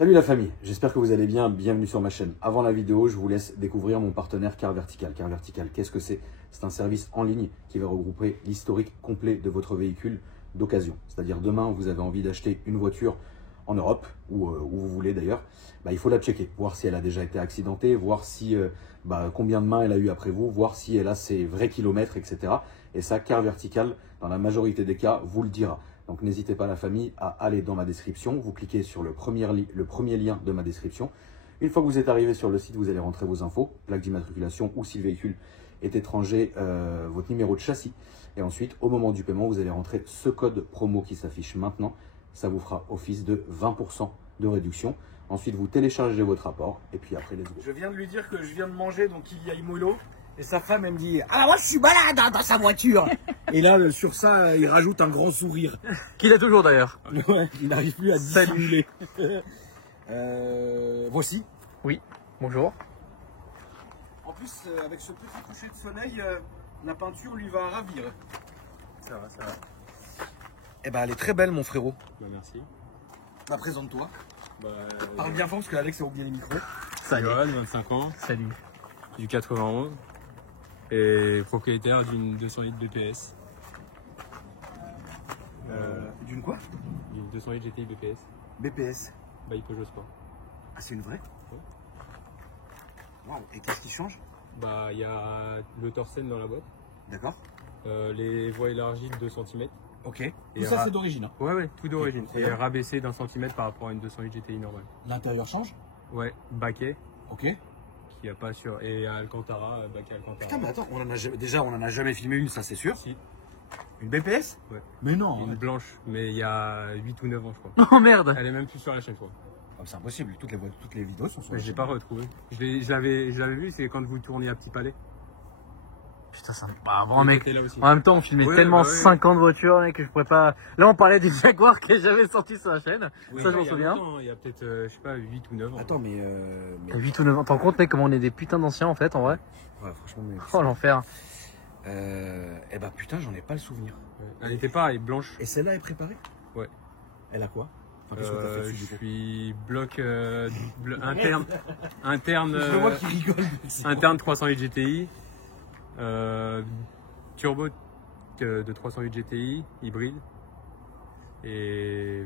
Salut la famille, j'espère que vous allez bien, bienvenue sur ma chaîne. Avant la vidéo, je vous laisse découvrir mon partenaire Car Vertical. Car Vertical, qu'est-ce que c'est? C'est un service en ligne qui va regrouper l'historique complet de votre véhicule d'occasion. C'est-à-dire demain, vous avez envie d'acheter une voiture en Europe, ou où vous voulez d'ailleurs, il faut la checker, voir si elle a déjà été accidentée, voir si combien de mains elle a eu après vous, voir si elle a ses vrais kilomètres, etc. Et ça, Car Vertical, dans la majorité des cas, vous le dira. Donc n'hésitez pas la famille à aller dans ma description, vous cliquez sur le premier lien de ma description. Une fois que vous êtes arrivé sur le site, vous allez rentrer vos infos, plaque d'immatriculation ou si le véhicule est étranger, votre numéro de châssis. Et ensuite, au moment du paiement, vous allez rentrer ce code promo qui s'affiche maintenant. Ça vous fera office de 20% de réduction. Ensuite, vous téléchargez votre rapport et puis après, let's go. Je viens de lui dire que je viens de manger, donc il y a Imolo. Et sa femme, elle me dit: ah, moi je suis malade hein, dans sa voiture. Et là, sur ça, il rajoute un grand sourire. Qu'il a toujours d'ailleurs. Ouais, il n'arrive plus à dissimuler. Voici. Oui, bonjour. En plus, avec ce petit coucher de soleil, la peinture lui va ravir. Ça va, ça va. Eh ben, elle est très belle, mon frérot. Bah, merci. Bah, présente-toi. Bah, Parle bien fort parce que Alex a oublié les micros. Salut. Johan, 25 ans. Salut. Du 91. Et propriétaire d'une 200 litres BPS. D'une quoi? D'une 200 litres GTI BPS. BPS. By Peugeot Sport. Ah, c'est une vraie? Ouais. Waouh. Et qu'est-ce qui change? Bah, il y a le Torsen dans la boîte. D'accord. Les voies élargies de 2 cm. Ok. Et Tout ça, c'est d'origine. Hein. Ouais, tout d'origine. Très Et bien. rabaissé d'1 cm par rapport à une 200 litres GTI normale. L'intérieur change? Ouais, baquet. Ok. Qui a pas sur. Et Alcantara, baquet Alcantara. Putain, mais attends, déjà, on en a jamais filmé une, ça c'est sûr. Si. Une BPS? Ouais. Mais non. Une blanche, mais il y a 8 ou 9 ans, je crois. Oh merde! Elle est même plus sur la chaîne, je crois. Oh, c'est impossible, toutes les vidéos sont sur Mais la je l'ai chaîne. pas retrouvé. Je l'avais vu, c'est quand vous tourniez à Petit Palais. Putain, ça me. Bah, bon, mec. T'étais là aussi. En même temps, on filmait Ouais, tellement bah ouais. 50 voitures, mec, que je pourrais pas. Là, on parlait des Jaguars que j'avais sortis sur la chaîne. Oui, ça, je m'en il y a souviens. longtemps, hein. Il y a peut-être, je sais pas, 8 ou 9 ans. Attends, mais 8 ou 9 ans. T'en compte, mec, comment on est des putains d'anciens, en fait, en vrai? ouais, franchement, mais. Oh, l'enfer. Eh ben putain, j'en ai pas le souvenir. Ouais. Elle était pareille, blanche. Et celle-là est préparée? Ouais. Elle a quoi? Enfin, qu'est-ce que t'as fait Je dessus, du coup? suis bloc interne, Je le vois qui rigole. interne 308 GTI, turbo de 308 GTI, hybride. Et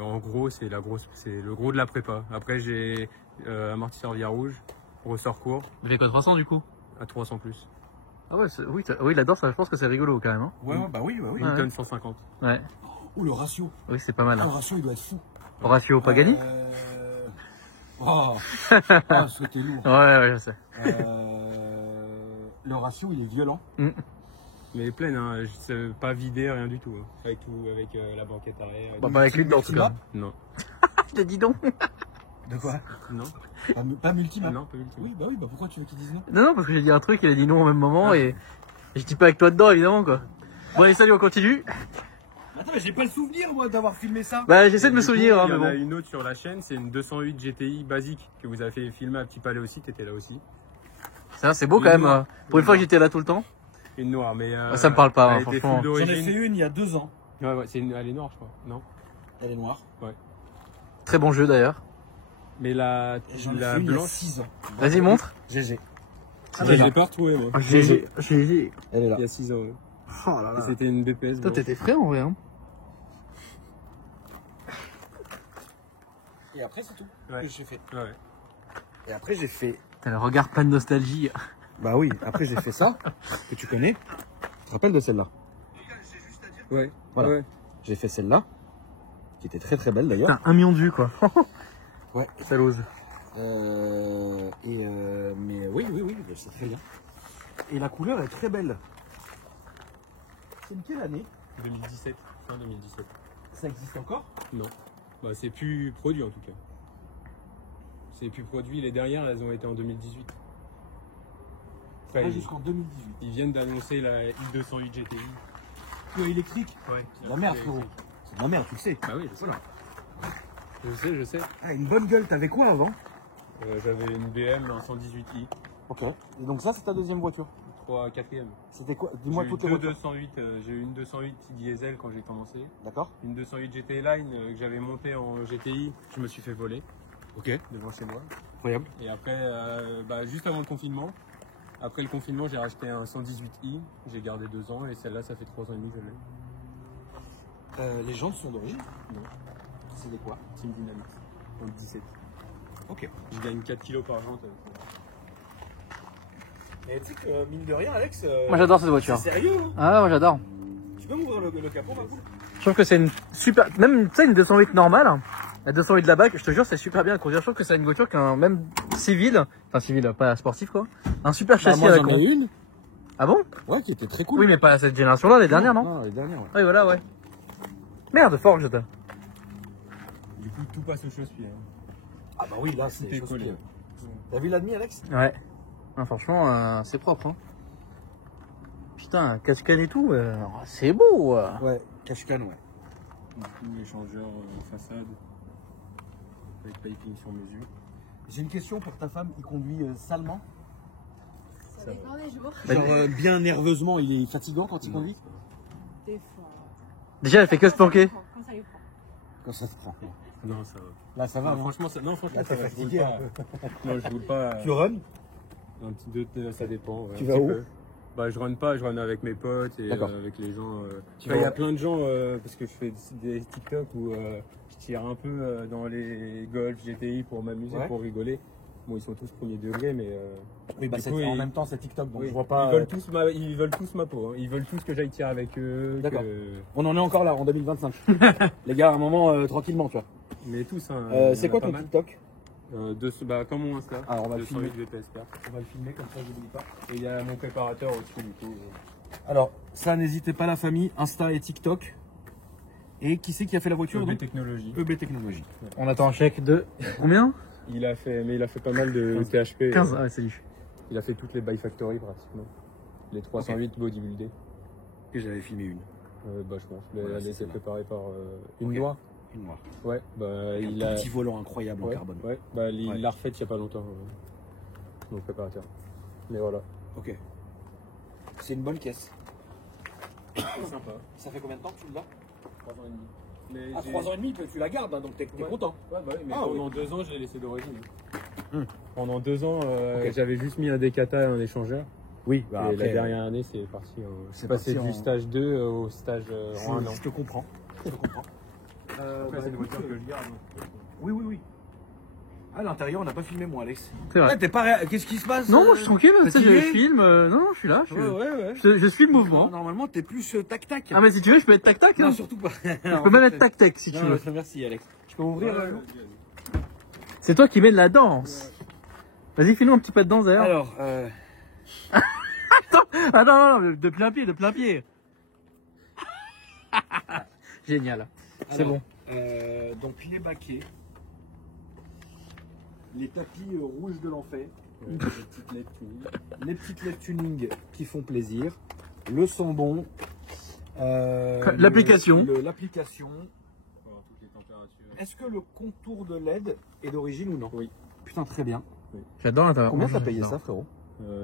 en gros, c'est le gros de la prépa. Après, j'ai amortisseur via rouge, ressort court, Il fait quoi, 300 du coup? à 300 plus. Ah ouais, oui, oui, là-dedans, ça, je pense que c'est rigolo quand même. Hein. Ouais, bah oui, bah oui. Une Ouais. tonne 150. Ouais. Ouh, le ratio. Oui, c'est pas mal. Ah, le Hein. ratio, il doit être fou. Horacio Pagani? Oh, c'était lourd. Ouais, je sais. Le ratio, il est violent. Mais elle est pleine, hein. C'est pas vidé, rien du tout. Hein. Avec la banquette arrière. Bah, pas avec lui dedans, en tout cas. Non. Je te dis donc. De quoi? Non. Pas multimap? Non, pas ultime. Oui, bah pourquoi tu veux qu'ils disent non? Non, non, parce que j'ai dit un truc, il a dit non au même moment et je dis pas avec toi dedans, évidemment, quoi. Bon, allez, salut, on continue. Attends, mais j'ai pas le souvenir, moi, d'avoir filmé ça. Bah, j'essaie de me Du coup, souvenir, hein, il y mais en a bon. une autre sur la chaîne, c'est une 208 GTI basique que vous avez fait filmer à Petit Palais aussi, t'étais là aussi. Ça, c'est beau quand même. noire. Pour une fois que j'étais là tout le temps. Une noire, mais. Ça me parle pas, hein, elle était franchement. full J'en ai d'origine. fait une il y a 2 ans. Ouais, elle est noire, je crois. Non. Elle est noire. Très bon jeu d'ailleurs. Mais la Et j'en ai fait une il y a blanche. 6 ans. Vas-y, montre. GG. Ah, je l'ai pas retrouvée, moi. GG. Elle est là. Il y a 6 ans, ouais. Oh là Et c'était une BPS. Toi, blanche. t'étais frais en vrai, hein. Et après, c'est tout. Ouais. Que j'ai fait. Ouais. Et après, j'ai fait. T'as le regard plein de nostalgie. Bah oui, après, j'ai fait ça, que tu connais. Tu te rappelles de celle-là? Ouais. Voilà. Ouais. J'ai fait celle-là, qui était très très belle d'ailleurs. Putain, 1 million de vues, quoi. Ouais. Salose. Mais oui, c'est très bien. Et la couleur est très belle. C'est de quelle année? 2017. Fin 2017. Ça existe encore? Non. Bah, c'est plus produit en tout cas. C'est plus produit. Les dernières, elles ont été en 2018. Enfin, Jusqu'en 2018. ils viennent d'annoncer la i208 GTI. Tout électrique? Ouais. C'est de la merde, frérot. C'est de la merde, tu le sais. Bah oui, je sais. Voilà. Je sais. Ah, une bonne gueule, t'avais quoi avant? J'avais une BM en 118i. Ok. Et donc ça, c'est ta deuxième voiture? crois, 4ème. C'était quoi? Dis-moi J'ai eu toutes les deux voitures. 208, j'ai eu une 208 diesel quand j'ai commencé. D'accord. Une 208 GT Line que j'avais montée en GTI, je me suis fait voler Ok. devant chez moi. Incroyable. Et après, juste avant le confinement, après le confinement, j'ai racheté un 118i, j'ai gardé 2 ans et celle-là, ça fait 3 ans et demi que je l'ai. Les jantes sont d'origine. Non. C'est des quoi? Team Dynamics, en 17. Ok. Je gagne 4 kilos par jante. Et tu sais que mine de rien, Alex. Moi j'adore cette voiture. C'est sérieux, hein? Ah, moi j'adore. Tu peux m'ouvrir le capot, ma poule? Je trouve que c'est une super. Même, tu sais, une 208 normale, hein, la 208 de la BAC, je te jure, c'est super bien à conduire. Je trouve que c'est une voiture qu'un même civil, enfin civil, pas sportif quoi, un super châssis moi à la j'en con. ai une. Ah bon? Ouais, qui était très cool. Oui, mais pas cette génération-là, les dernières, non? Non, les dernières, ouais. Oui, voilà, ouais. Merde, Forge, t'as. Du coup, tout passe au chausse-pied. Ah bah oui, là Tout c'est est chose collé. qui- T'as vu l'admi, Alex? Ouais. Ah, franchement, c'est propre, hein. Putain, cache-canne et tout, c'est beau. Ouais, cache-can, ouais. Du coup, échangeur façade, avec piping sur mesure. J'ai une question pour ta femme, il conduit salement. Ça dépend des jours. Genre bien nerveusement, il est fatigant quand il conduit? Des fois. Déjà, elle fait que se planquer. Quand ça les prend. Quand ça se prend. Non, ça va. Là ça va, Non, non? franchement, ça, non, franchement, Là, ça t'es va, je roule fatigué pas. un peu. Non, je roule pas. Tu run? Un petit peu, ça dépend. Ouais, Tu un vas petit où? peu. Bah, je run pas, je run avec mes potes et D'accord. avec les gens. Tu Enfin, il y vas a où? plein de gens, parce que je fais des TikTok où je tire un peu dans les Golf, GTI pour m'amuser, Ouais. pour rigoler. Bon, ils sont tous premier degré, mais. Oui, bah du c'est coup, en ils- même temps c'est TikTok, donc oui, je vois pas. ils veulent tous ma peau. Hein. Ils veulent tous que j'aille tirer avec eux. D'accord. que- On en est encore là, en 2025. Les gars, à un moment, tranquillement, tu vois. Mais tous. Hein, il y en C'est a quoi pas ton mal. TikTok? Comme mon Insta. Alors, on va le 208 filmer. VPSK. On va le filmer comme ça, je n'oublie pas. Et il y a mon préparateur au-dessus du coup. Alors, ça, n'hésitez pas, la famille, Insta et TikTok. Et qui c'est qui a fait la voiture EB donc Technologies. EB Technologie. On attend un chèque de. Combien? Il a fait pas mal de THP. 15. Ah ouais, c'est lui. Il a fait toutes les Buy Factory pratiquement. Les 308 bodybuildés. Et j'avais filmé une. Je pense. Voilà, Elle c'est était celle-là. préparée par une Ok. noire. Une noire. Ouais, Avec il un a. petit volant incroyable en Ouais, carbone. ouais. Il Ouais. l'a refaite il n'y a pas longtemps. Mon préparateur. Mais voilà. Ok. C'est une bonne caisse. C'est sympa. Ça fait combien de temps que tu l'as? 3 ans et demi. Mais À j'ai- 3 ans et demi, tu la gardes, hein, donc t'es Ouais. content. Ouais, bah oui, mais Ah, pendant 2 ans, je l'ai laissé d'origine. Hmm. Pendant 2 ans, Ok. j'avais juste mis un Decata et un échangeur. Oui, et la dernière année, c'est parti. c'est C'est passé parti du en- stage 2 au stage en 1 an. Je te comprends. Je te comprends. Après, c'est une voiture que je garde. Oui, oui, oui. À l'intérieur, on n'a pas filmé, moi, Alex. C'est vrai. Ah, t'es pas. Qu'est-ce qui se passe? Non, moi je suis tranquille, tu sais, fatigué je filme. Non, je suis là. Ouais, ouais. Je suis le mouvement. Normalement, t'es plus tac-tac. Ah, mais si tu veux, je peux être tac-tac. Non, Hein. surtout pas. Je peux même être tac-tac si tu veux. Merci, Alex. Je peux ouvrir C'est toi qui mets de la danse. Vas-y, fais-nous un petit pas de danse d'ailleurs. Alors, Ah non, non, de plein pied, de plein pied. Génial. C'est alors, bon. Donc, les baquets. Les tapis rouges de l'enfer. Les petites LED tuning. Les petites LED tuning qui font plaisir. Le son bon. L'application. L'application. On va voir toutes les températures. Est-ce que le contour de LED est d'origine ou non? Oui. Putain, très bien. J'adore l'intérieur. Combien Moi, t'as payé j'adore. ça, frérot?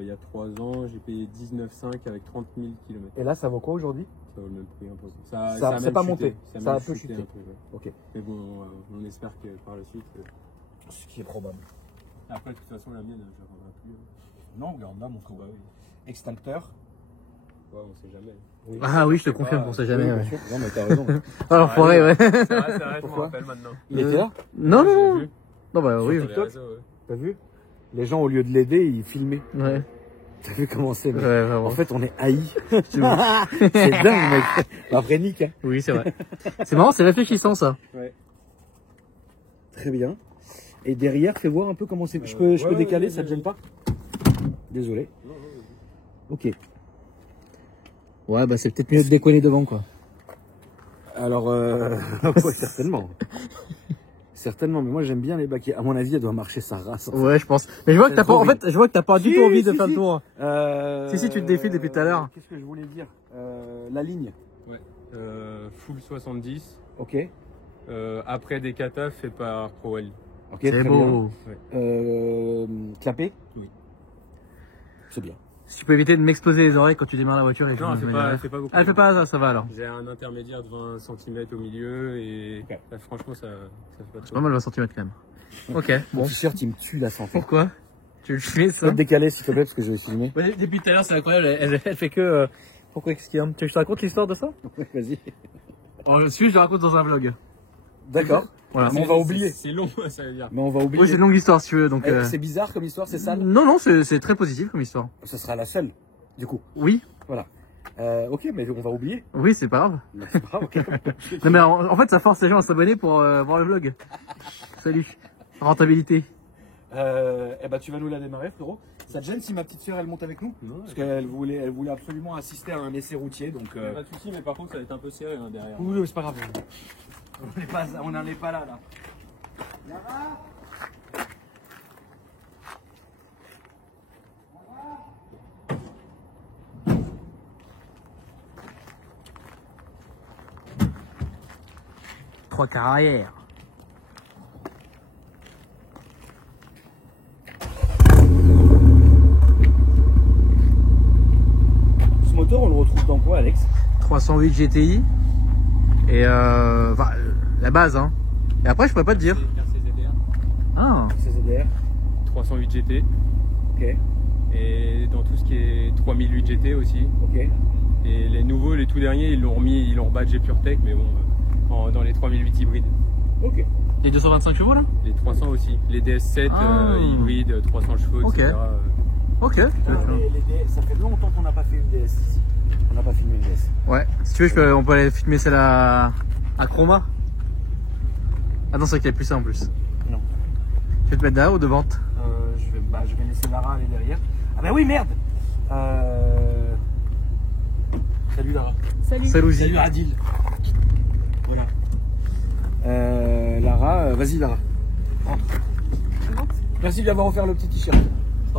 Il y a 3 ans, j'ai payé 19,5 avec 30 000 km. Et là, ça vaut quoi aujourd'hui? Ça vaut le même prix, imposé. Ça- a c'est même pas chuté. monté. Ça a Ça a même peu chuté chuté. un peu, ouais. Ok. Mais bon, on espère que par la suite. Ce qui est probable. Après, de toute façon, la mienne, je la vendrai plus. Hein. Non, regarde là, mon frérot. Bah oui. Extincteur. Ouais, on sait jamais. Ah oui, je te Je sais confirme, pas, on sait jamais. Oui, Ouais. bien sûr. Non, mais t'as raison. Ah, l'enfoiré, ouais. Ça arrête, je m'en Pourquoi rappelle maintenant. Il était là? Non, J'ai non, non. vu Non, bah oui. sur les TikTok réseaux, ouais. T'as vu? Les gens, au lieu de l'aider, ils filmaient. Ouais. T'as vu comment c'est, mec? Ouais, vraiment. En fait, on est haïs. C'est dingue, mec. La vraie nique, hein. Oui, c'est vrai. C'est marrant, c'est réfléchissant ça. Ouais. Très bien. Et derrière, fais voir un peu comment c'est. Je peux ouais, décaler, ouais, ça te gêne pas? Désolé. Non, non, Ok. Ouais, bah c'est peut-être mieux de déconner devant quoi. Alors, ouais, certainement. Certainement, mais moi j'aime bien les baquets. À mon avis, elle doit marcher sa race. En fait. Ouais, je pense. Mais je vois que C'est t'as pas, trop en fait, je vois que t'as pas du Si, tout envie de si, faire si. le tour. Si, tu te défiles depuis tout à l'heure. Qu'est-ce que je voulais dire? La ligne. Ouais. Full 70. Ok. Après des katas fait par ProL. Ok, C'est très beau. bien. Clapé? Oui. C'est bien. Si tu peux éviter de m'exploser les oreilles quand tu démarres la voiture. Et que Non, je elle me fait mets pas, derrière. elle fait pas beaucoup. Ah, elle fait pas ça va alors. J'ai un intermédiaire de 20 cm au milieu et bah, franchement, ça fait pas C'est trop. pas mal 20 cm quand même. Ok, Mon bon. t-shirt, il me tue là sans faire. Pourquoi? Tu le fais Tu peux ça? te décaler s'il te plaît parce que je vais filmer. Ouais, depuis tout à l'heure, c'est incroyable. Elle fait que. Pourquoi qu'est-ce qu'il y a? Tu veux que je te raconte l'histoire de ça? Vas-y. Celui je le raconte dans un vlog. D'accord. Voilà. Mais on va oublier. C'est long, ça veut dire. Mais on va oublier. Oui, c'est une longue histoire si tu veux. Donc, C'est bizarre comme histoire, c'est sale. Non, non, c'est très positif comme histoire. Ce sera la seule, du coup. Oui, Voilà. Ok, mais on va oublier. oui, c'est pas grave. Non, c'est pas grave, ok. Non, mais en fait, ça force les gens à s'abonner pour voir le vlog. Salut. Rentabilité. Eh ben, tu vas nous la démarrer, frérot. Ça te gêne si ma petite sœur elle monte avec nous? Non, Parce qu'elle voulait absolument assister à un essai routier, donc. pas de soucis, mais par contre, ça va être un peu serré hein, derrière. Oui, c'est pas grave. On n'en est pas là. Trois quarts arrière. Ce moteur, on le retrouve dans quoi, Alex? 308 GTI. Et enfin, la base, hein. Et après, je pourrais pas te dire. RCZR, Ah, CZR. 308 GT. Ok, Et dans tout ce qui est 3008 GT aussi. ok. Et les nouveaux, les tout derniers, ils l'ont badgé PureTech, mais bon, dans les 3008 hybrides. Ok. les 225 chevaux là? Les 300 aussi. Les DS7 Ah. hybrides, 300 chevaux, Ok. etc. Ok. Ça fait longtemps qu'on n'a pas fait une DS ici. On n'a pas filmé une DS. Ouais, si tu veux, on peut aller filmer celle à Chroma. Ah non, c'est vrai qu'il y a plus ça en plus. Non. Tu veux te mettre derrière ou devant? Je vais laisser Lara aller derrière. Ah bah oui, merde. Salut Lara. Salut. Salut. Adil. Voilà. Lara, vas-y Lara. Rentre. Merci d'avoir offert le petit t-shirt.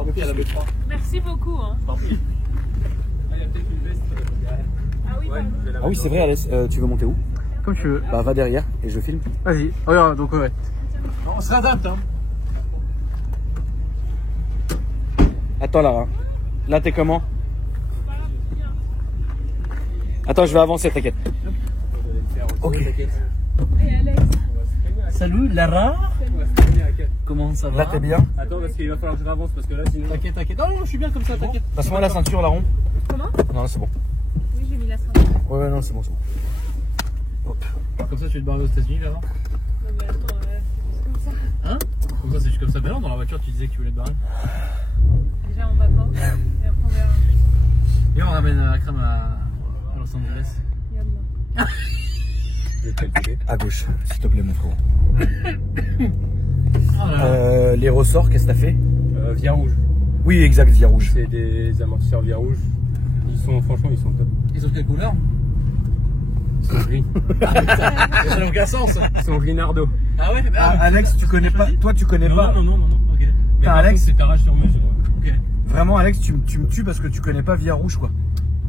Le petit suite. Merci beaucoup. Hein. Ah, il y a peut-être une veste derrière. Ah oui, Ouais, pardon. je vais la Ah oui, mettre c'est vrai, Alès. Tu veux monter où? Comme tu veux. Bah va derrière et je filme. Vas-y. Regarde, donc ouais. On se réadapte, hein. Attends Lara. Là t'es comment? Attends, je vais avancer, t'inquiète. Ok. Et Alex. Salut Lara. On va se traîner à 4. Comment ça va? Là t'es bien? Attends, parce qu'il va falloir que je ravance, parce que là, sinon. T'inquiète, t'inquiète. Non, non, je suis bien comme ça, t'inquiète. Passe-moi la ceinture, Laron. Comment? Non, c'est bon. Oui, j'ai mis la ceinture. Ouais, non, c'est bon, c'est bon. Hop. Comme ça, tu veux te barrer aux États-Unis là-bas? Non, mais attends, c'est comme ça. Hein? Comme ça, c'est juste comme ça. Ben non, dans la voiture, tu disais que tu voulais te barrer. Déjà, on va pas. Et après, on verra. Viens, on ramène la crème à Los Angeles. Regarde-moi. Je vais te calculer. À gauche, s'il te plaît, mon frérot. Oh là là. Les ressorts, qu'est-ce que t'as fait? Via rouge. Oui, exact, via rouge. C'est des amortisseurs via rouge. Franchement, ils sont top. Ils ont quelle couleur? Ils sont gris. Ça n'a aucun sens. Ils sont gris nardo. Ah ouais? Ah, Alex, tu connais pas. Toi, tu connais pas. Non, ok. Mais par Alex contre, c'est tarage sur mesure. Ok. Vraiment, Alex, tu me tues parce que tu connais pas via rouge, quoi.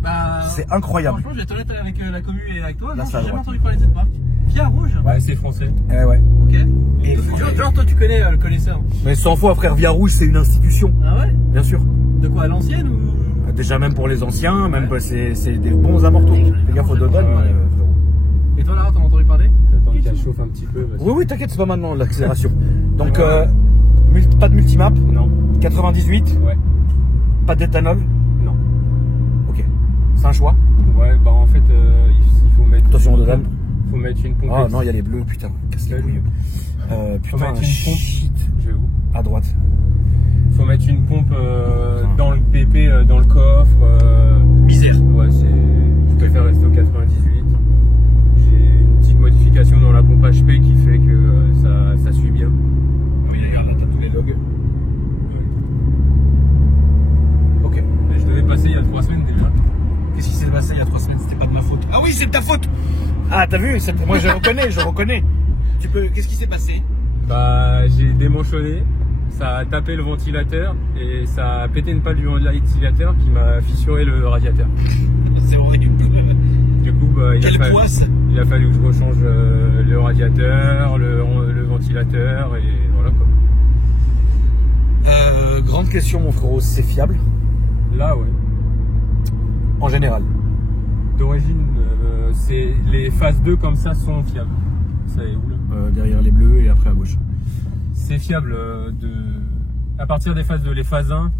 Bah. C'est incroyable. Franchement, je vais être honnête avec la commu et avec toi. Là, Non, ça j'ai jamais droite. entendu parler de cette marque. Via Rouge? Ouais, c'est français. Eh ouais. Ok. Et Genre, toi, tu connais le connaisseur. Mais 100 fois, frère, via rouge, c'est une institution. Ah ouais? Bien sûr. De quoi, à l'ancienne ou? Déjà, même pour les anciens, même c'est des bons amortos. Fais gaffe aux dodanes, frérot. Et toi, Lara, t'en as entendu parler? J'attends qu'elle chauffe un petit peu. Parce... Oui, oui, t'inquiète, c'est pas maintenant l'accélération. Donc, pas de multimap, Non. 98, Ouais. pas d'éthanol. Non. Ok. C'est un choix. Ouais, bah en fait, il faut mettre. Attention aux dodanes. Il faut mettre une pompe. Ah non, il y a les bleus, putain. Casse les couilles. Faut Putain, mettre une pompe. shit. Je vais où? À droite. Faut mettre une pompe dans le BP, dans le coffre. Misère. Ouais, je préfère rester au 98. J'ai une petite modification dans la pompe HP qui fait que ça suit bien. Oui, regarde, là, t'as tous les logs. Ok. Et je devais passer il y a 3 semaines déjà. Qu'est-ce qui s'est passé il y a 3 semaines? C'était pas de ma faute. Ah oui, c'est de ta faute. Ah, t'as vu? Moi, je reconnais, je reconnais. Qu'est-ce qui s'est passé? Bah, j'ai démanchonné, ça a tapé le ventilateur et ça a pété une palle du ventilateur qui m'a fissuré le radiateur. C'est horrible. Du coup, bah, il a fallu que je rechange le radiateur, le ventilateur et voilà quoi. Grande question, mon frérot, c'est fiable? Là, ouais. En général. D'origine, c'est les phases 2 comme ça sont fiables. Ça est où là? Derrière les bleus et après à gauche. C'est fiable à partir des phases 2. Les phases 1,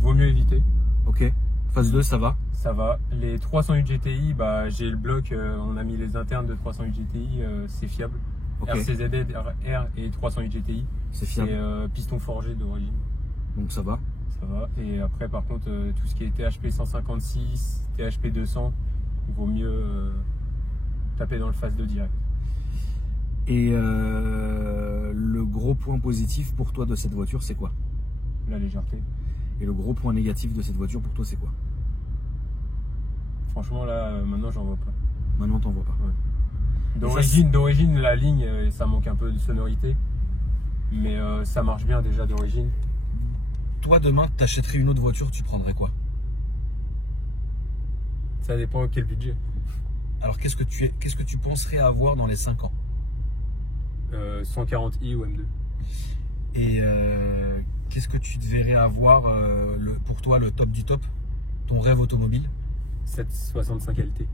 vaut mieux éviter. Ok. Phase 2, ça va. Ça va. Les 308 GTI, bah, j'ai le bloc, on a mis les internes de 308 GTI, c'est fiable. Ok. RCZD, R et 308 GTI. C'est fiable. C'est piston forgé d'origine. Donc ça va. Ça va. Et après, par contre, tout ce qui est THP 156, THP 200, il vaut mieux taper dans le phase 2 direct. Et le gros point positif pour toi de cette voiture, c'est quoi? La légèreté. Et le gros point négatif de cette voiture pour toi, c'est quoi? Franchement, là, maintenant, j'en vois pas. Maintenant, t'en vois pas. D'origine, la ligne, ça manque un peu de sonorité. Mais ça marche bien déjà d'origine. Toi, demain, t'achèterais une autre voiture, tu prendrais quoi? Ça dépend quel budget. Alors, qu'est-ce que tu penserais avoir dans les 5 ans? 140i ou M2. Et qu'est-ce que tu devrais avoir pour toi le top du top? Ton rêve automobile? 765 LT.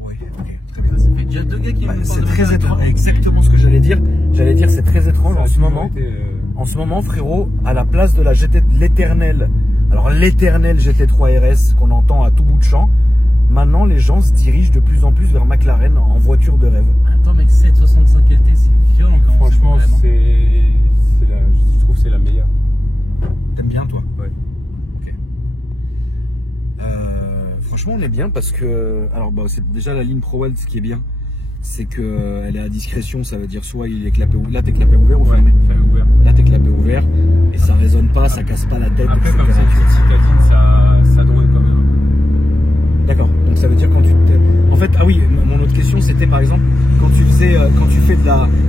Oui, ok, très bien. Ça fait déjà 2 gars qui me C'est parlent de très ça, étrange, là. exactement ce que j'allais dire. J'allais dire, c'est très étrange Ça a en ce toujours moment. été, En ce moment, frérot, à la place de la GT, l'éternel, alors l'éternel GT3 RS qu'on entend à tout bout de champ, maintenant les gens se dirigent de plus en plus vers McLaren en voiture de rêve. Attends, mec, 765 LT, c'est violent quand même. franchement, vraiment. je trouve que c'est la meilleure. T'aimes bien, toi? Ouais. Ok. Franchement, on est bien parce que, alors bah, c'est déjà la ligne ProWeld, ce qui est bien, c'est que elle est à discrétion, ça veut dire soit il est clapé ouvert, là t'es clapé ouvert ou fermé? Fait ouvert. Là t'es clapé ouvert et ça résonne pas, ça casse pas la tête, Après, etc. comme c'est une petite citadine, ça drone quand même. D'accord, donc ça veut dire quand tu en fait, ah oui, mon autre question c'était par exemple quand tu fais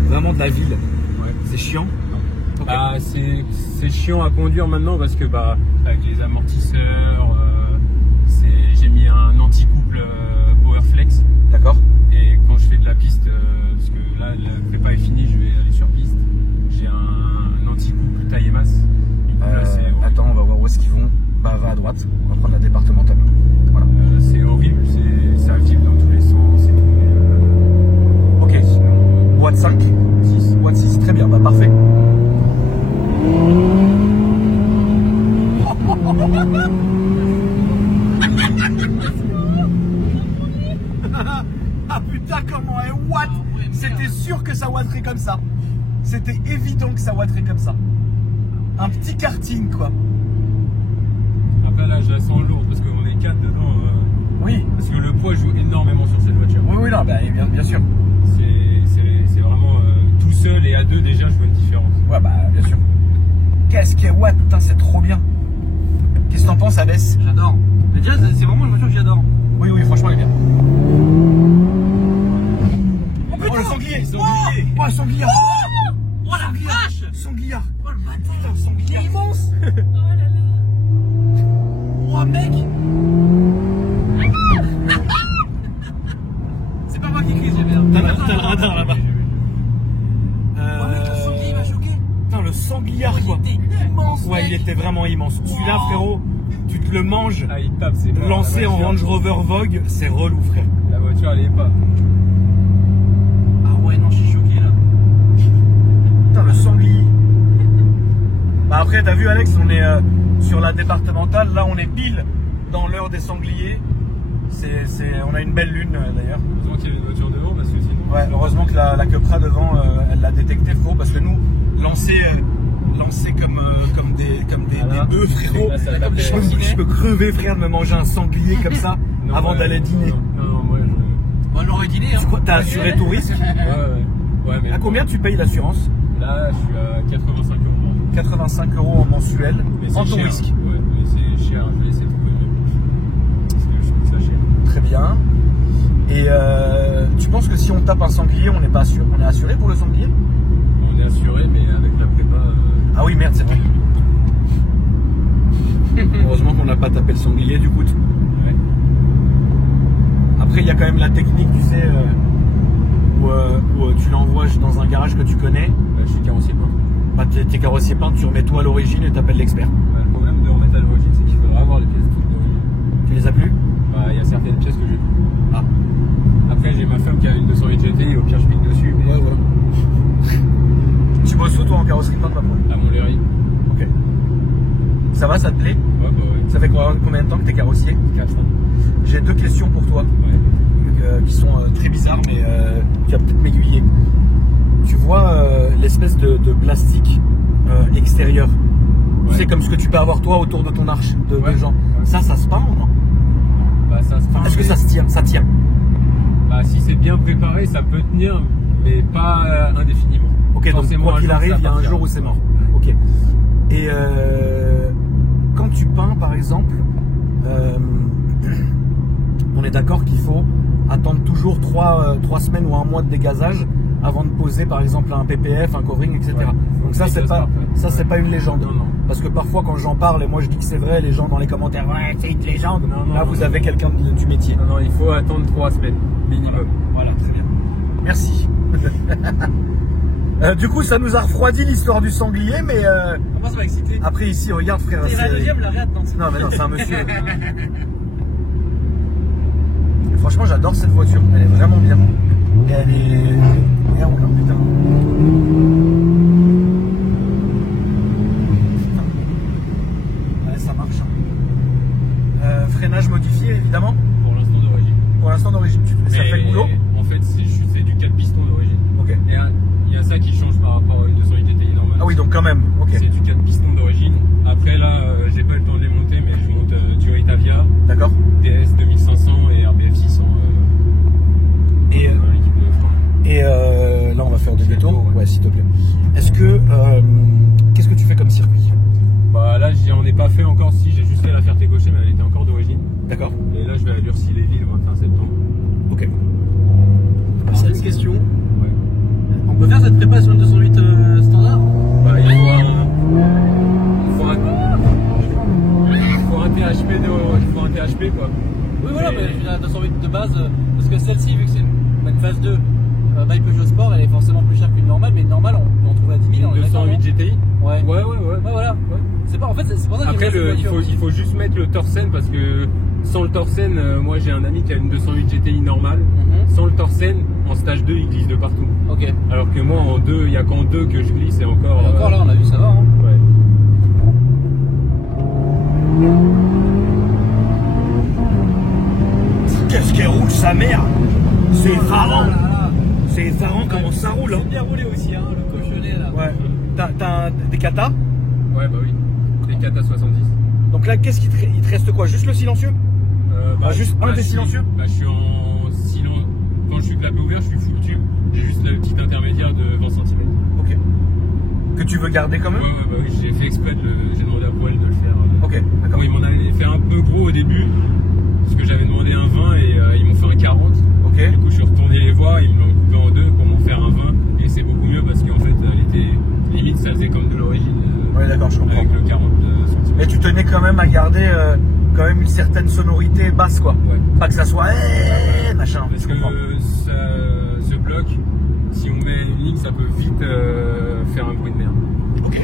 vraiment de la ville, Ouais. c'est chiant. Ok. Bah, c'est chiant à conduire maintenant parce que bah, avec les amortisseurs, j'ai mis un anti-couple Powerflex. D'accord. Et quand je fais de la piste, parce que là la prépa est finie, je vais aller sur piste, j'ai un anti-couple taille et masse. Du coup, là, c'est horrible. Attends, on va voir où est-ce qu'ils vont. Bah va à droite, on va prendre la départementale. Voilà. C'est horrible, ça vibre dans tous les sens et tout. Ok. Sinon, Boîte 5, 6, boîte 6, très bien, bah parfait. Ah putain, comment elle watt! C'était sûr que ça watterait comme ça. C'était évident que ça watterait comme ça. Un petit karting quoi. après là, je la sens lourde parce qu'on est 4 dedans. Oui, Parce que le poids joue énormément sur cette voiture. oui, non, bah, bien sûr. C'est vraiment tout seul et à deux déjà, je vois une différence. Ouais, bah bien sûr. Qu'est-ce qu'elle watt, putain, c'est trop bien. Qu'est-ce que t'en penses, Alès? J'adore. Mais déjà, c'est vraiment une voiture que j'adore. Oui, franchement, elle est bien. Oh putain, le sanglier, Oh, un sangliard. Oh la vache. Sangliard. Oh le bâtard. Putain, sangliard. Immense. Oh là là. Oh mec. C'est pas moi qui crie, j'ai bien. T'as le radar là-bas. Oh mec, ton sanglier m'a choqué. Putain, le sangliard quoi. Il était immense. Ouais, mec. il était vraiment immense. Celui-là, frérot, tu te le manges. Ah, il tape, c'est mort. Lancé La en voiture- Range Rover Vogue, c'est relou, frère. La voiture, elle est pas. Ah ouais, non, je suis choqué là. Putain, le sanglier. Bah après, t'as vu, Alex, on est sur la départementale. Là, on est pile dans l'heure des sangliers. On a une belle lune d'ailleurs. Heureusement qu'il y avait une voiture devant parce que sinon. Ouais, heureusement que la Cupra devant, elle l'a détecté, frérot, parce que nous, lancer comme des Voilà. bœufs, frérot. Là, ça va taper. Je peux crever, frère, de me manger un sanglier comme ça Non, avant ouais, d'aller dîner. Non, moi je. Bon, on aurait dîné, hein. C'est quoi, t'as assuré tout risque? Ouais, mais. À combien tu payes l'assurance? Là, je suis à 85 €. 85 € en mensuel, Mais c'est en tout cher. risque. Ouais, mais c'est cher, je vais essayer de trouver mieux. Parce que je trouve ça cher. Très bien. Et tu penses que si on tape un sanglier, on n'est pas assuré, on est assuré pour le sanglier? On est assuré, mais avec la prépa. Ah oui, merde, c'est vrai. Heureusement qu'on n'a pas tapé le sanglier du coup. Ouais. Après, il y a quand même la technique, tu sais, où tu l'envoies dans un garage que tu connais. Je suis carrossier peint. Bah, t'es carrossier peint, tu remets toi à l'origine et t'appelles l'expert. Le problème de remettre à l'origine, c'est qu'il faudra avoir avoir les pièces d'origine. Tu les as plus? Bah, il y a certaines pièces que j'ai plus. Ah. Après, j'ai ma femme qui a une 208 GTI, au pire, je pique dessus. Mais Ouais. Tu bosses où toi en carrosserie pas de problème? à Montlhéry. Ok. Ça va, ça te plaît? Ouais, bah ouais. Ça fait combien de temps que t'es carrossier? 4 ans. J'ai 2 questions pour toi Ouais. qui sont très bizarres, mais tu vas peut-être m'aiguiller. Tu vois l'espèce de plastique extérieur, tu Ouais. sais, comme ce que tu peux avoir toi autour de ton arche de Ouais. gens. Ouais. Ça se peint ou non? Bah, ça se Est-ce que ça se tient? Ça tient. Bah, si c'est bien préparé, ça peut tenir, mais pas indéfiniment. Ok, donc Forcément, quoi un qu'il jour, arrive, ça il y a un partira. jour où c'est mort. Ok. Et quand tu peins, par exemple, on est d'accord qu'il faut attendre toujours 3 semaines ou un mois de dégazage avant de poser, par exemple, un PPF, un covering, etc. Ouais. Donc ça, Et c'est ça pas, sera ça, c'est pas une légende. Non, non. Parce que parfois, quand j'en parle et moi je dis que c'est vrai, les gens dans les commentaires, ouais, c'est une légende. Non, Là, non, vous non. avez quelqu'un du métier. Non, non, il faut attendre 3 semaines minimum. Voilà, très bien. Merci. Du coup, ça nous a refroidi l'histoire du sanglier, mais Comment ça va exciter? après ici, regarde frère. Il y a la c'est- deuxième, la regarde, non? Non, mais non, c'est un monsieur. Franchement, j'adore cette voiture. Elle est vraiment bien. Et elle est. Regarde, regarde, putain. Ouais, ça marche. Freinage modifié, évidemment. Pour l'instant d'origine. Pour l'instant, d'origine, ça fait le boulot. En fait, c'est du 4 pistons d'origine. Ok. Et il y a ça qui change par rapport à une 208 GTI normale. Ah oui, donc quand même. Ok. C'est du 4 pistons d'origine. Après, là, j'ai pas eu le temps de les monter, mais je monte du Itavia, D'accord. DS 2500 et RBF 600. Et, Dans l'équipe de frein. et là, on va faire du Bientôt, détour. ouais. Ouais, s'il te plaît. Est-ce que. Qu'est-ce que tu fais comme circuit? Bah là, j'en ai pas fait encore. Si, j'ai juste fait la Ferté-Gaucher, mais elle était encore d'origine. D'accord. Et là, je vais à Lurcy-les-Villes le 21 septembre. Ok. C'est une question. Ouais. On peut faire cette prépa sur une 208 standard? Bah, il faut un THP quoi. Oui, voilà, Mais- mais la 208 de base, parce que celle-ci, vu que c'est une phase 2 by Peugeot Sport, elle est forcément plus chère qu'une normale, mais une normale, on trouve à 10 000. on est d'accord, 208 GTI. non? Ouais. Ouais. Ouais, voilà. Ouais. C'est pas, en fait, c'est pour ça que Après, j'aime bien cette voiture. il faut juste mettre le Torsen parce que sans le Torsen, moi j'ai un ami qui a une 208 GTI normale. Mhm. Sans le Torsen, en stage 2, il glisse de partout. Ok. Alors que moi, en 2, il n'y a qu'en 2 que je glisse et encore. Et encore là, on a vu, ça va. Hein. Ouais. Qu'est-ce qu'elle roule sa mère? C'est effarant. Ah, là, là. C'est effarant comment ça roule. Hein. C'est bien roulé aussi, hein, le cochonnet là. Ouais. T'as des katas. Ouais, bah oui. Des 4 à 70. Donc là, qu'est-ce il te reste quoi? Juste le silencieux? Juste un des silencieux. Je suis en silence. Quand je suis clapet ouvert, je suis full tube. J'ai juste le petit intermédiaire de 20 cm. Ok. Que tu veux garder quand même? Ouais, bah oui, j'ai fait exprès j'ai demandé à Poel de le faire. Ok, d'accord. Bon, ils m'en avaient fait un peu gros au début, parce que j'avais demandé un 20 et ils m'ont fait un 40. Ok. Du coup, je suis retourné les voir, ils me l'ont coupé en 2 pour m'en faire un 20. Et c'est beaucoup mieux parce qu'en fait, elle était limite, ça faisait comme de l'origine. Ouais, d'accord, je comprends. Avec le 40 cm. Et tu tenais quand même à garder quand même une certaine sonorité basse, quoi. Ouais. Pas que ça soit machin. Parce je que comprends. ce bloc, si on met une ligne, ça peut vite faire un bruit de merde. Ok.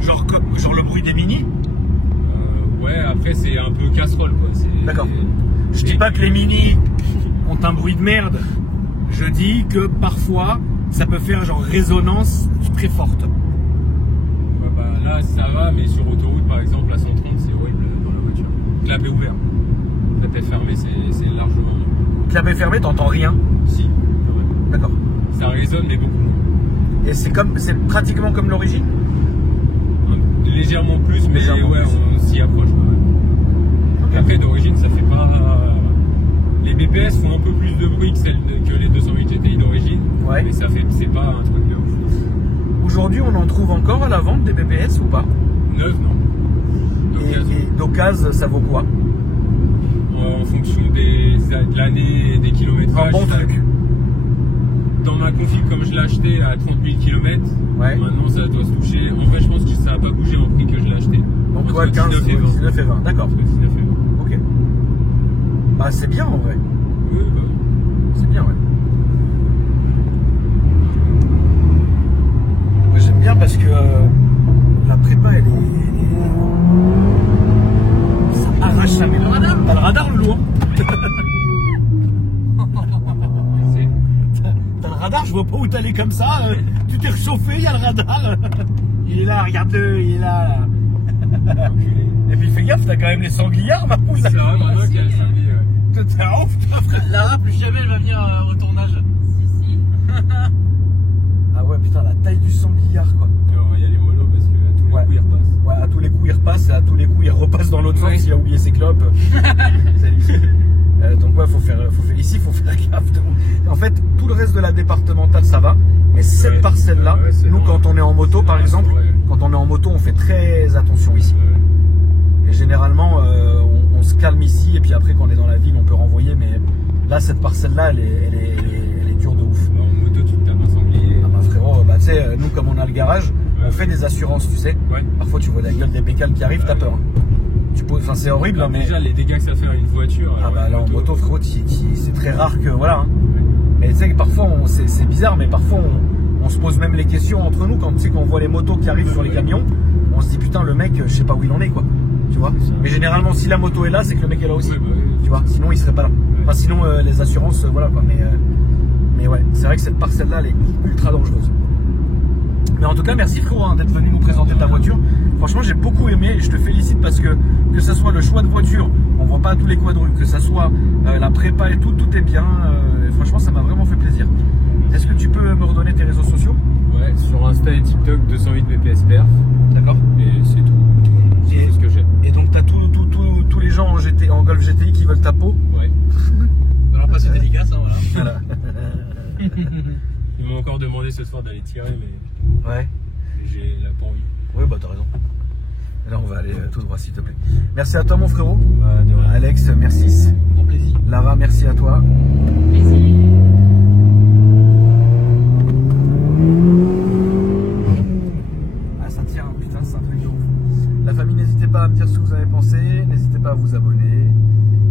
Genre le bruit des mini. Ouais, après, c'est un peu casserole, quoi. D'accord. Je dis pas que les mini ont un bruit de merde. Je dis que parfois, ça peut faire genre résonance très forte. Ouais, bah, là, ça va, mais sur autoroute, par exemple, à 130, c'est horrible dans la voiture. Clapet ouvert. Clapet fermé, c'est largement. Clapet fermé, t'entends rien. Si, quand même. D'accord. Ça résonne, mais beaucoup moins. Et c'est pratiquement comme l'origine. Légèrement plus, mais Légèrement ouais, plus. on s'y approche quand même. Ok. Après, d'origine, ça fait pas. Les BPS font un peu plus de bruit que les 208 GTI d'origine, Ouais. mais c'est pas un truc de ouf. Aujourd'hui, on en trouve encore à la vente des BPS ou pas? Neuf, non. Et d'occasion, ça vaut quoi? En fonction de l'année et des kilométrages. Un bon truc. Dans ma config, comme je l'ai acheté à 30 000 km, Ouais. maintenant ça doit se toucher. En vrai, je pense que ça n'a pas bougé en prix que je l'ai acheté. Donc Entre toi, 15, 19 et 20. 19 et 20. D'accord. Entre 19 et 20. Ok. Bah, c'est bien en vrai. Oui, bah oui. C'est bien, ouais. Moi, j'aime bien parce que la prépa, elle est... Ça arrache machin, mais le radar, t'as le radar, le lourd. T'as le radar, je vois pas où t'allais comme ça. Tu t'es réchauffé, il y a le radar. Il est là, regarde-le, il est là. Et puis fais gaffe, t'as quand même les sangliards, ma poule. C'est vraiment moi qui a le sanglier, ouais. T'es un ouf, frère. Lara, plus jamais elle va venir au tournage. Si, si. Ah ouais, putain, la taille du sangliard, quoi. Alors, il y a les molos parce que à tous les Ouais. coups ils repassent. Ouais, à tous les coups il repasse, et à tous les coups il repasse dans l'autre Ouais. sens, il a oublié ses clopes. Salut. Donc ouais, ici faut faire gaffe. En fait, tout le reste de la départementale ça va, mais cette Ouais. parcelle-là, Ouais, c'est nous loin. quand on est en moto par Ouais, exemple, c'est vrai. quand on est en moto on fait très attention ici. Ouais. Et généralement on se calme ici et puis après quand on est dans la ville on peut renvoyer, mais là cette parcelle-là elle est dure de ouf. Alors, en moto, tu te tapes un sanglier. Ah bah frérot, bah tu sais, nous comme on a le garage, on fait des assurances, tu sais. Ouais. Parfois tu vois la gueule des bécales qui arrivent, t'as peur. Enfin c'est horrible, hein, mais Déjà, les dégâts que ça fait à une voiture. ah bah là en moto frérot, c'est très rare que voilà. Hein. Mais tu sais que parfois c'est bizarre, mais parfois on se pose même les questions entre nous quand tu sais qu'on voit les motos qui arrivent sur les camions, on se dit putain le mec, je sais pas où il en est quoi. Tu vois. Mais généralement si la moto est là, c'est que le mec est là aussi. Ouais, bah oui. Tu vois. Sinon il serait pas là. Enfin sinon les assurances voilà quoi. Mais ouais, c'est vrai que cette parcelle là elle est ultra dangereuse. Mais en tout cas, merci frérot hein, d'être venu nous présenter ta voiture. Franchement, j'ai beaucoup aimé et je te félicite parce que ce soit le choix de voiture, on voit pas tous les coins de rue, que ça soit la prépa et tout est bien. Et franchement, ça m'a vraiment fait plaisir. Est-ce que tu peux me redonner tes réseaux sociaux? Ouais, sur Insta et TikTok, 208 BPS perf. D'accord. Et c'est tout. C'est tout ce que j'ai. Et donc, tu as tous les gens en Golf GTI qui veulent ta peau. Ouais. Alors pas c'est délicat ça voilà. Voilà. Ils m'ont encore demandé ce soir d'aller tirer, mais Ouais. j'ai la pas envie. Oui, bah t'as raison. Et là, on va aller tout droit, s'il te plaît. Merci à toi, mon frérot. De rien. Alex, merci. Grand plaisir. Lara, merci à toi. Plaisir. Ah, ça tient, putain, c'est un truc de ouf. La famille, n'hésitez pas à me dire ce que vous avez pensé. N'hésitez pas à vous abonner.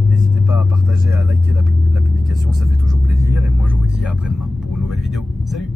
N'hésitez pas à partager, à liker la publication. Ça fait toujours plaisir. Et moi, je vous dis à après-demain pour une nouvelle vidéo. Salut!